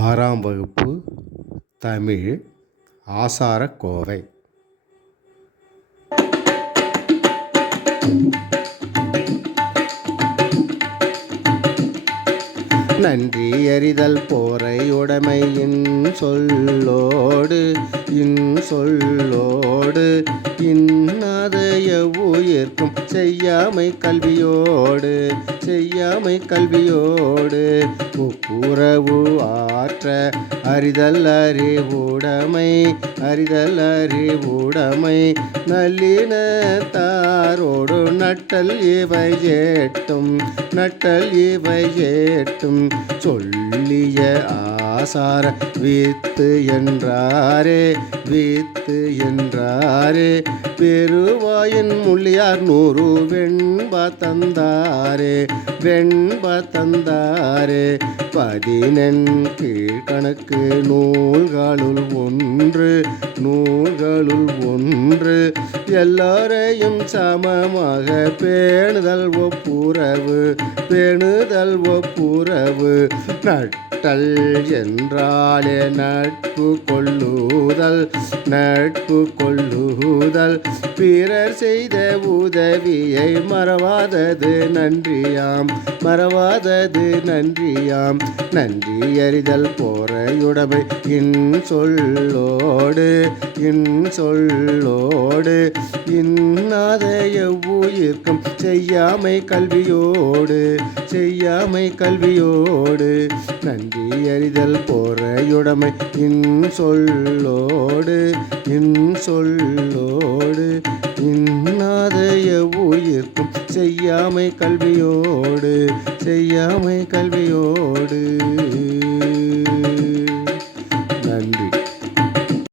ஆறாம் வகுப்பு தமிழ் ஆசாரக்கோவை. நன்றி அறிதல் போரை உடைமை சொல்லோடு இன்னாத எவ்வுயிர்க்கும் செய்யாமை கல்வியோடு ஒப்புரவு ஆற்ற அறிதல் அறிவுடைமை நல்லினத்தாரோடு நட்டல் இவை ஏட்டும் சொல்லிய ஆசார வித்து என்றாரே பெருவாயின் முள்ளியார் 100 வெண்ப தந்தாரே 14 கீழ்கணக்கு நூல்களுள் ஒன்று எல்லாரையும் சமமாக பேணுதல் ஒப்புரவு நட்டல் என்றாலே நட்பு கொள்ளுதல் பிறர் செய்த உதவியை மறவாதது நன்றி அறிதல் போரையுடைமை சொல்லோடு இன்னாத எவ்வுயிர்க்கும் செய்யாமை கல்வியோடு நன்றி அறிதல் போரையுடைமை சொல்லோடு இன்னாத எவ்வுயிர்க்கும் செய்யாமை கல்வியோடு நன்றி.